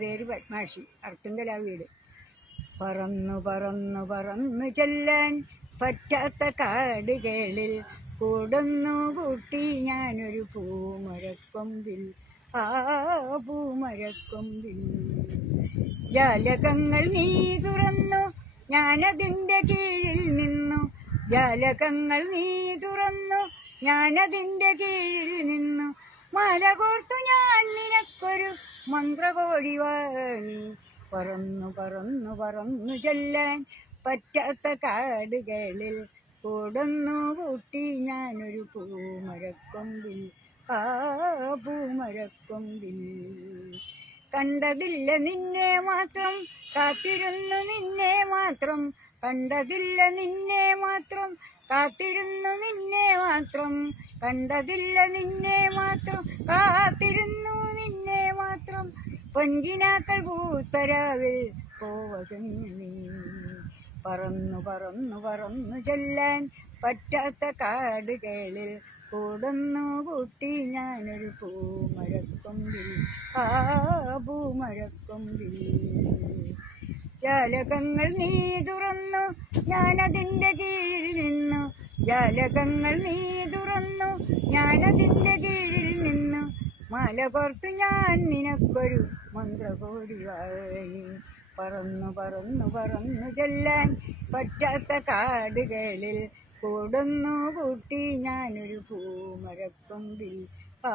പേര് പത്മാക്ഷി, അർത്തുങ്കല വീട്. പറന്നു പറന്നു പറന്നു ചെല്ലാൻ പറ്റാത്ത കാടുകളിൽ കൂടുന്നു കൂട്ടി ഞാനൊരു പൂമരക്കൊമ്പിൽ. ആ പൂമരക്കൊമ്പിൽ ജാലകങ്ങൾ നീ തുറന്നു, ഞാനതിൻ്റെ കീഴിൽ നിന്നു. ജാലകങ്ങൾ നീ തുറന്നു, ഞാനതിൻ്റെ കീഴിൽ നിന്നു. മല കോർത്തു ഞാൻ നിനക്കൊരു മന്ത്രകോടി വാങ്ങി. പറന്നു പറന്നു പറന്നു ചെല്ലാൻ പറ്റാത്ത കാടുകളിൽ കൂടുന്നു കൂട്ടി ഞാനൊരു പൂമരക്കൊമ്പിൽ. ആ പൂമരക്കൊമ്പിൽ കണ്ടതില്ല നിന്നെ മാത്രം, കാത്തിരുന്നു നിന്നെ മാത്രം. കണ്ടതില്ല നിന്നെ മാത്രം, കാത്തിരുന്നു നിന്നെ മാത്രം. കണ്ടതില്ല നിന്നെ മാത്രം, കാത്തിരുന്നു നിന്നെ മാത്രം. പൊൻകിനാക്കൾ പൂത്തരാവിൽ പോവതെന്ന് നീ. പറന്നു പറന്നു പറന്നു ചെല്ലാൻ പറ്റാത്ത കാടുകളിൽ കൂടുന്നു കൂട്ടി ഞാനൊരു പൂമരക്കൊമ്പിൽ. ആ പൂമരക്കൊമ്പിൽ ജാലകങ്ങൾ നീ തുറന്നു, ഞാനതിൻ്റെ കീഴിൽ നിന്നു. ജാലകങ്ങൾ നീ തുറന്നു, ഞാനതിൻ്റെ കീഴിൽ നിന്നു. മല കോർത്തു ഞാൻ നിനക്കൊരു മന്ത്രകോടി വാങ്ങി. പറന്നു പറന്നു പറന്നു ചെല്ലാൻ പറ്റാത്ത കാടുകളിൽ കൂടുന്നു കൂട്ടി ഞാനൊരു പൂമരക്കൊമ്പിൽ. ആ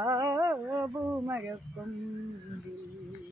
പൂമരക്കൊമ്പിൽ.